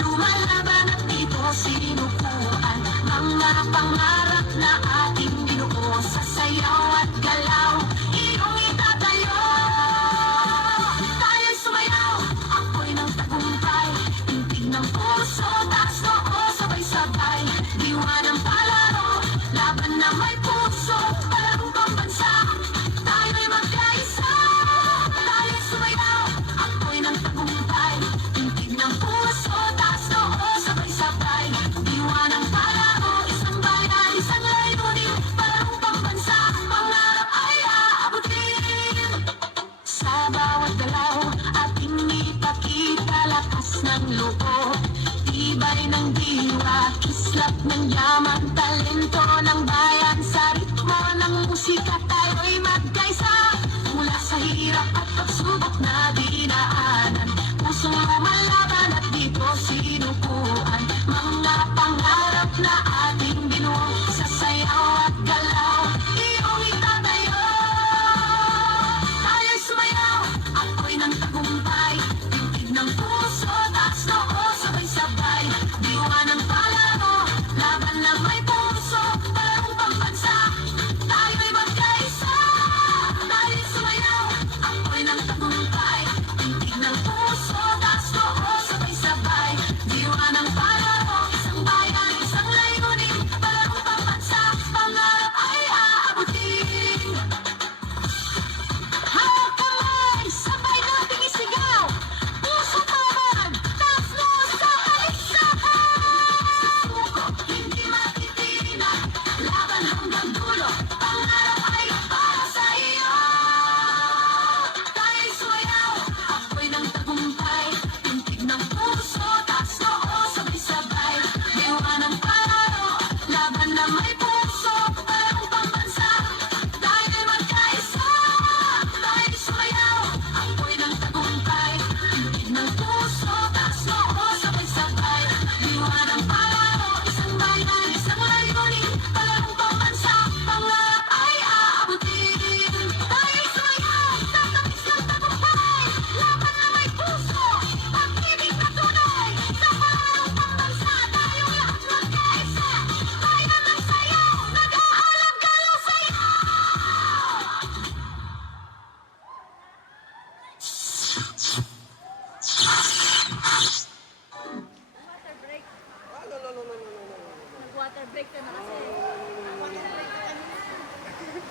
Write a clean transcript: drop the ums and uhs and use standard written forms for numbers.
lumalaban at dito sinukuan mga pangarap na ating binuo sa sayaw at galaw. Iyong itatayo, tayo'y sumayaw, ako'y ng tagumpay, tintig ng puso, taas noo, sabay-sabay, diwa ng palaro, laban na may puso, palarong pambansa, tayo'y magkaisa. Tayo'y sumayaw, ako'y ng tagumpay, tintig ng puso, taas noo, sabay-sabay, diwa ng palaro, isang bayan, isang layunin, palarong pambansa, pangarap ay aabutin. Sa bawat galaw, ating ipakita lakas ng loob, tibay ng diwa, kislap ng yaman, talento ng bayan, sa ritmo ng musika tayo'y magkaisa. Mula sa hirap at pagsubok na dinaanan, pusong lumalaban